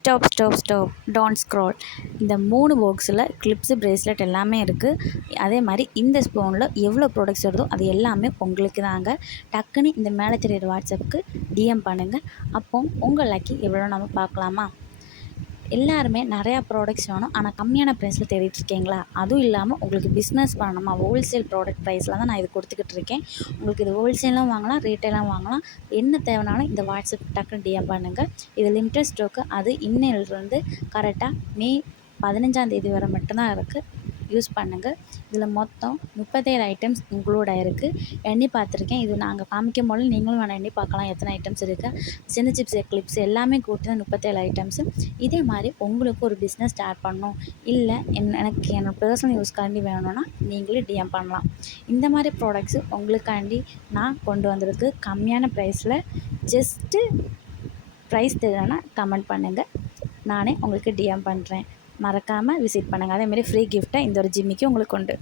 Stop don't scroll. இந்த 3 பாக்ஸில் clips bracelet எல்லாமே இருக்குது. அதே மாதிரி இந்த ஸ்பூனில் எவ்வளோ ப்ராடக்ட்ஸ் வருதோ அது எல்லாமே உங்களுக்கு தாங்க. டக்குன்னு இந்த மேலே தெரியுற வாட்ஸ்அப்புக்கு டிஎம் பண்ணுங்கள். அப்போ உங்கள் லக்கி எவ்வளோ நம்ம பார்க்கலாமா? எல்லாருமே நிறையா ப்ராடக்ட்ஸ் வேணும், ஆனால் கம்மியான ப்ரைஸில் தேடிட்டுருக்கீங்களா? அதுவும் இல்லாமல் உங்களுக்கு பிஸ்னஸ் பண்ணணுமா? ஹோல்சேல் ப்ராடக்ட் ப்ரைஸில் தான் நான் இது கொடுத்துக்கிட்டு இருக்கேன். உங்களுக்கு இது ஹோல்சேலும் வாங்கலாம், ரீட்டைலும் வாங்கலாம். என்ன தேவைனாலும் இந்த வாட்ஸ்அப் டக்குன்னு டிஎம் பண்ணுங்கள். இது லிமிட்டட் ஸ்டாக்கு. அது இன்னையிலிருந்து கரெக்டாக மே 15 வரை மட்டும்தான் இருக்குது. யூஸ் பண்ணுங்கள். இதில் மொத்தம் 37 ஐட்டம்ஸ் இன்க்ளூட் ஆகிருக்கு. எண்ணி பார்த்துருக்கேன். இது நாங்கள் காமிக்கும் போது நீங்களும் வேணால் எண்ணி பார்க்கலாம் எத்தனை ஐட்டம்ஸ் இருக்குது. சின்ன சிப்ஸ் கிளிப்ஸ் எல்லாமே கூட்டி தான் 37 ஐட்டம்ஸு. இதே மாதிரி உங்களுக்கு ஒரு பிஸ்னஸ் ஸ்டார்ட் பண்ணணும், இல்லை எனக்கு என்னோடய பர்சனல் யூஸ்க்காண்டி வேணும்னா நீங்களே டிஎம் பண்ணலாம். இந்த மாதிரி ப்ராடக்ட்ஸு உங்களுக்காண்டி நான் கொண்டு வந்திருக்கு கம்மியான ப்ரைஸில். ஜஸ்ட்டு ப்ரைஸ் தெரியலன்னா கமெண்ட் பண்ணுங்கள், நானே உங்களுக்கு டிஎம் பண்ணுறேன். மறக்காமல் விசிட் பண்ணுங்கள். அதேமாதிரி ஃப்ரீ கிஃப்ட்டாக இந்த ஒரு ஜிம்மிக்கு உங்களுக்கு உண்டு.